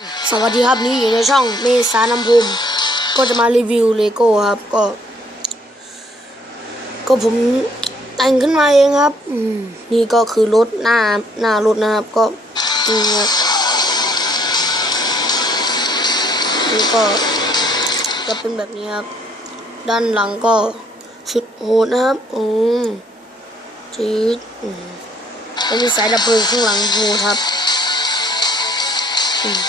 สวัสดีครับนี่อยู่ในช่องเมษาน้ำพุมก็จะมารีวิวเลโก้ครับก็ ก็ผมแต่งขึ้นมาเองครับ อืมนี่ก็คือรถหน้าหน้ารถนะครับ ก็นี่ครับนี่ก็จะเป็นแบบนี้ครับ ด้านหลังก็ชุดโหดนะครับ อืมชีดอืมแล้วมีสายดับเพลิงข้างหลังโหดครับ อืม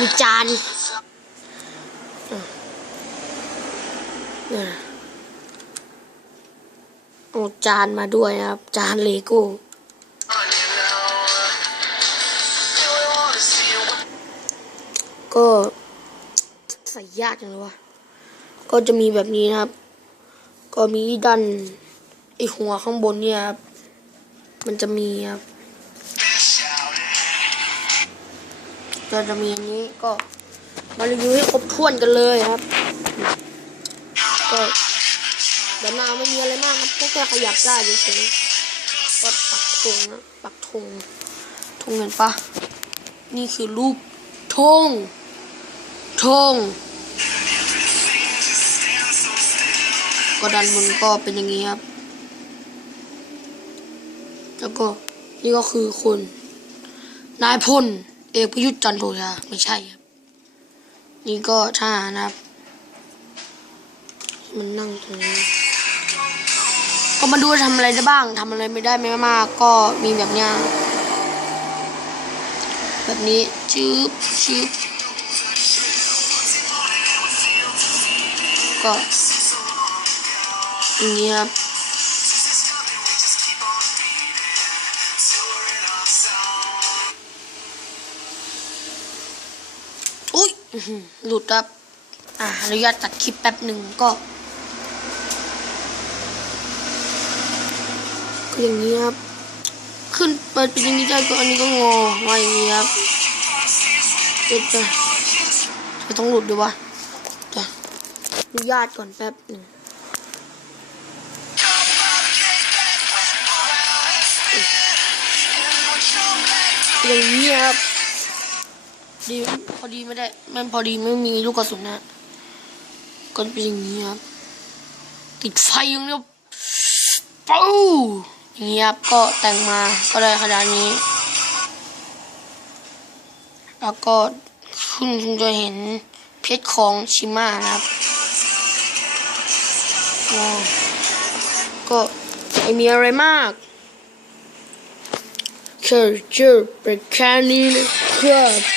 มีจานอะอะเอาจานมาด้วยนะครับ จานเลโก้ก็ใส่ยากจังเลยวะก็จะมีแบบนี้นะครับ ก็มีดันไอหัวข้างบนเนี่ยครับ มันจะมีครับ ก็จะมีอันนี้ก็มารีวิวให้ครบถ้วนกันเลยครับ ก็เดี๋ยวนาไม่มีอะไรมากครับก็แค่ขยับได้เฉยๆก็ปักธงนะปักธงธงเห็นปะนี่คือรูปธงธงก็ด้านบนก็เป็นอย่างนี้ครับ แล้วก็นี่ก็คือคนนายพล เอกประยุทธ์จันทร์โอชาไม่ใช่ครับ นี่ก็ทหานะครับ มันนั่งตรงนี้ ก็มาดูว่าทำอะไรได้บ้างทำอะไรไม่ได้ไม่มากก็มีแบบเนี้ยแบบนี้ชืบชืบก็อย่างนี้ครับ หือหลุดครับ อ่าอนุญาตตัดคลิปแป๊บหนึ่งก็ก็อย่างนี้ครับ ขึ้นเปิดเป็นอย่างนี้ได้ก็อันนี้ก็งอไว้อย่างนี้ครับเดี๋ยวจะจะต้องหลุดด้วยวะจะอนุญาตก่อนแป๊บหนึ่งอย่างนี้ครับ ดีพอดีไม่ได้มันพอดีไม่มีลูกกระสุนนะก็เป็นอย่างนี้ครับ ติดไฟอย่างเดียวปู้อย่างนี้ครับก็แต่งมาก็ได้ขนาดนี้ แล้วก็คุณคุณจะเห็นเพชรของชิมานะครับก็ไม่มีอะไรมากแค่เจอเป็นแค่นี้นะครับ